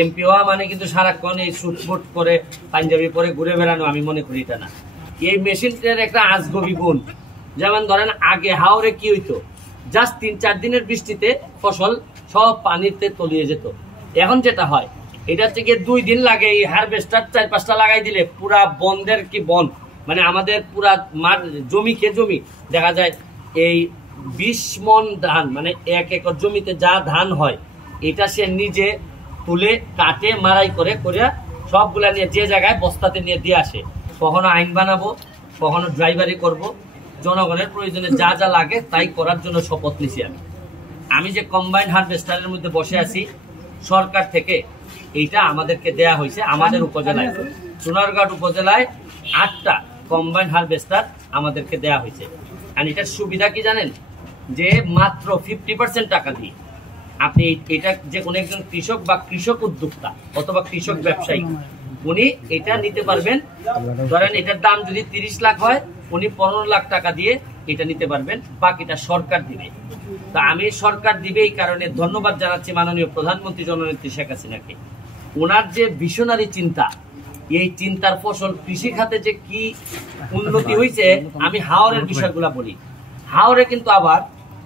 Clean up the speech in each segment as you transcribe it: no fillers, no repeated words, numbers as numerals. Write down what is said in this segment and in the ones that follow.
MP হওয়া মানে কিন্তু সারাক্ষণ এই শুটফুট করে পাঞ্জাবি পরে ঘুরে বেড়ানো, আমি মনে করি এটা না। এই মেশিনটার একটা আজগবি গুণ, যেমন ধরেন আগে হাওরে কি হইতো, জাস্ট ৩-৪ দিনের বৃষ্টিতে ফসল সব পানিতে তলিয়ে যেত। এখন যেটা হয়, এটা থেকে 2 দিন লাগে এই হারভেস্টার 4-5টা লাগাই দিলে পুরা বন্ধের কি বন, মানে আমাদের পুরা মাঠ জমিকে জমি দেখা যায় এই 20 মন ধান, মানে 1 একর জমিতে যা ধান হয় এটা সে নিজে তুলে কাটে মারাই করে সবগুলা নিয়ে যে জায়গায় বস্তাতে নিয়ে দিয়ে আসে। কখনো আইন বানাবো, কখনো ড্রাইভারি করব, জনগণের প্রয়োজনে যা যা লাগে তাই করার জন্য শপথ নিছি। আমি যে কম্বাইন হারভেস্টারের মধ্যে বসে আছি, সরকার থেকে এইটা আমাদেরকে দেয়া হয়েছে। আমাদের উপজেলায়, সোনারঘাট উপজেলায় 8টা কম্বাইন হারভেস্টার আমাদেরকে দেয়া হয়েছে। আর এটার সুবিধা কি জানেন, যে মাত্র 50% টাকা দিয়ে আপনি এটা যে কোনো একজন কৃষক বা কৃষক উদ্যোক্তা অথবা কৃষক ব্যবসায়ী উনি এটা নিতে পারবেন। ধরেন এটার দাম যদি 30 লাখ হয়, উনি 15 লাখ টাকা দিয়ে এটা নিতে পারবেন, বাকিটা সরকার দিবে। তা আমি সরকার দিবে এই কারণে ধন্যবাদ জানাচ্ছি মাননীয় প্রধানমন্ত্রী জননেত্রী শেখ হাসিনাকে। ওনার যে ভিশনারি চিন্তা, এই চিন্তার ফসল কৃষি খাতে যে কি উন্নতি হয়েছে, আমি হাওরের বিষয়গুলো বলি। হাওরে কিন্তু আবার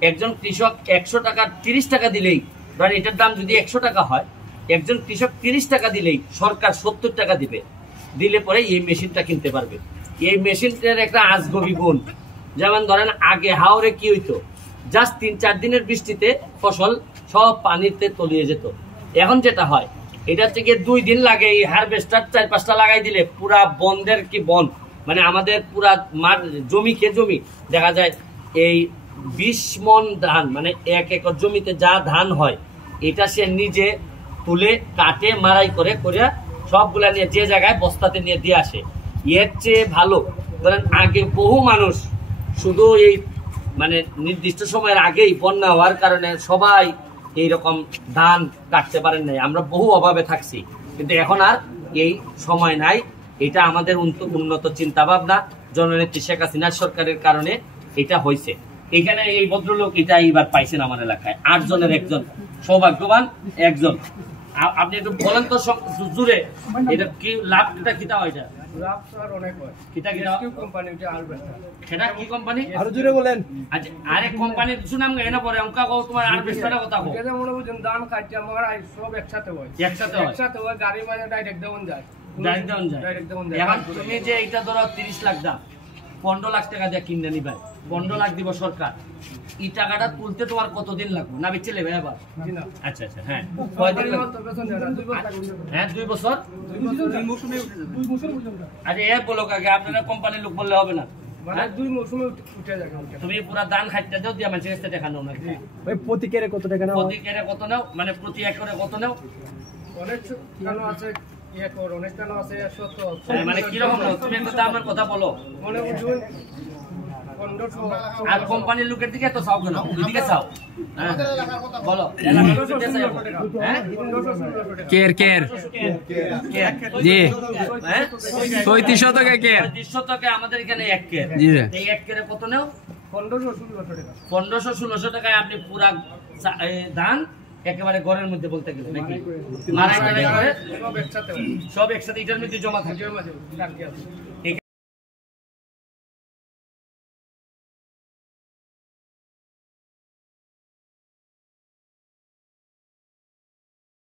একজন কৃষক 100 টাকা 30 টাকা দিলেই, ধরেন এটার দাম যদি 100 টাকা হয়, একজন কৃষক 30 টাকা দিলেই সরকার 70 টাকা দিবে, দিলে পরে এই মেশিনটা কিনতে পারবে। এই মেশিনটার একটা আজগবি গুণ, যেমন ধরেন আগে হাওরে কি হইতো, জাস্ট 3-4 দিনের বৃষ্টিতে ফসল সব পানিতে তলিয়ে যেত। এখন যেটা হয়, এটা থেকে 2 দিন লাগে এই হারভেস্টার 4-5টা লাগাই দিলে পুরা বন্ধের কি বন, মানে আমাদের পুরা মাঠ জমিকে জমি দেখা যায় এই 20 মন ধান, মানে 1 একর জমিতে যা ধান হয় এটা সে নিজে তুলে কাটে মারাই করে সবগুলা নিয়ে যে জায়গায় বস্তাতে নিয়ে দিয়ে আসে। এর চেয়ে ভালো, ধরেন আগে বহু মানুষ শুধু এই মানে নির্দিষ্ট সময়ের আগেই বন্যা হওয়ার কারণে সবাই এইরকম ধান কাটতে পারেন নাই, আমরা বহু অভাবে থাকছি, কিন্তু এখন আর এই সময় নাই। এটা আমাদের উন্নত চিন্তা ভাবনা জননেত্রী শেখ হাসিনার সরকারের কারণে এটা হয়েছে। এখানে এই ভদ্রলোক এটা এইবার পাইছেন আমার এলাকায়, 8 জনের একজন, সৌভাগ্যবান একজন। আপনি একটু বলেন তো জুড়ে এটা কি লাভটা কিটা হয়? এটা লাভ স্যার অনেক হয়। কিটা কোম্পানি, এটা হারভেস্টার, সেটা কি কোম্পানি আরো জুড়ে বলেন। আচ্ছা, আরেক কোম্পানির সুনাম গায় না পরে অঙ্কা কও, তোমার হারভেস্টারের কথা কও। এটা মনে বুঝুন ধান কাটতে আমার সব একসাথে হয়, একসাথে হয়, গাড়ি মানে ডাইরেক্ট দেওয়া যায়, এখন তুমি যে এটা ধরো 30 লাখ দাম, 15 লাখ টাকা দিয়ে কিনে নিবে, 15 লাখ দিব সরকার। এই টাকাটা তুলতে তোমার কতদিন লাগবে? না বেচে নেবে এবার? আচ্ছা আচ্ছা, হ্যাঁ, কয়দিন লাগবে? হ্যাঁ, 2 বছর। আরে এ বলো কাকে, আপনারা কোম্পানির লোক বললে হবে না, মানে 2 মৌসুমে উঠে যাবে। তুমি পুরো দান খাইতে দাও দিয়া মানুষের কাছে টাকা নাও না? ভাই প্রতি কেরে কত টাকা নাও? প্রতি কেরে কত নাও, মানে প্রতি একরে কত নাও? অনেক কানো আছে, অনেক কানো আছে 100। মানে কি রকম নাও তুমি? একটা দামের কথা বলো। মনে বুঝুন 1500। আর কোম্পানির লোকের দিকে তো চাও কেন? এদিকে চাও, হ্যাঁ বলো। হ্যাঁ, কের জি, 3500 টাকা কের, 3500 টাকা আমাদের এখানে 1 কের। এই 1 কেরে কত নাও? 1500-1600 টাকা। 1500-1600 টাকায় আপনি পুরা ধান একেবারে ঘরের মধ্যে বলতে গেলে নাকি মারাই করে সব একসাথে এটার মধ্যে জমা থাকে।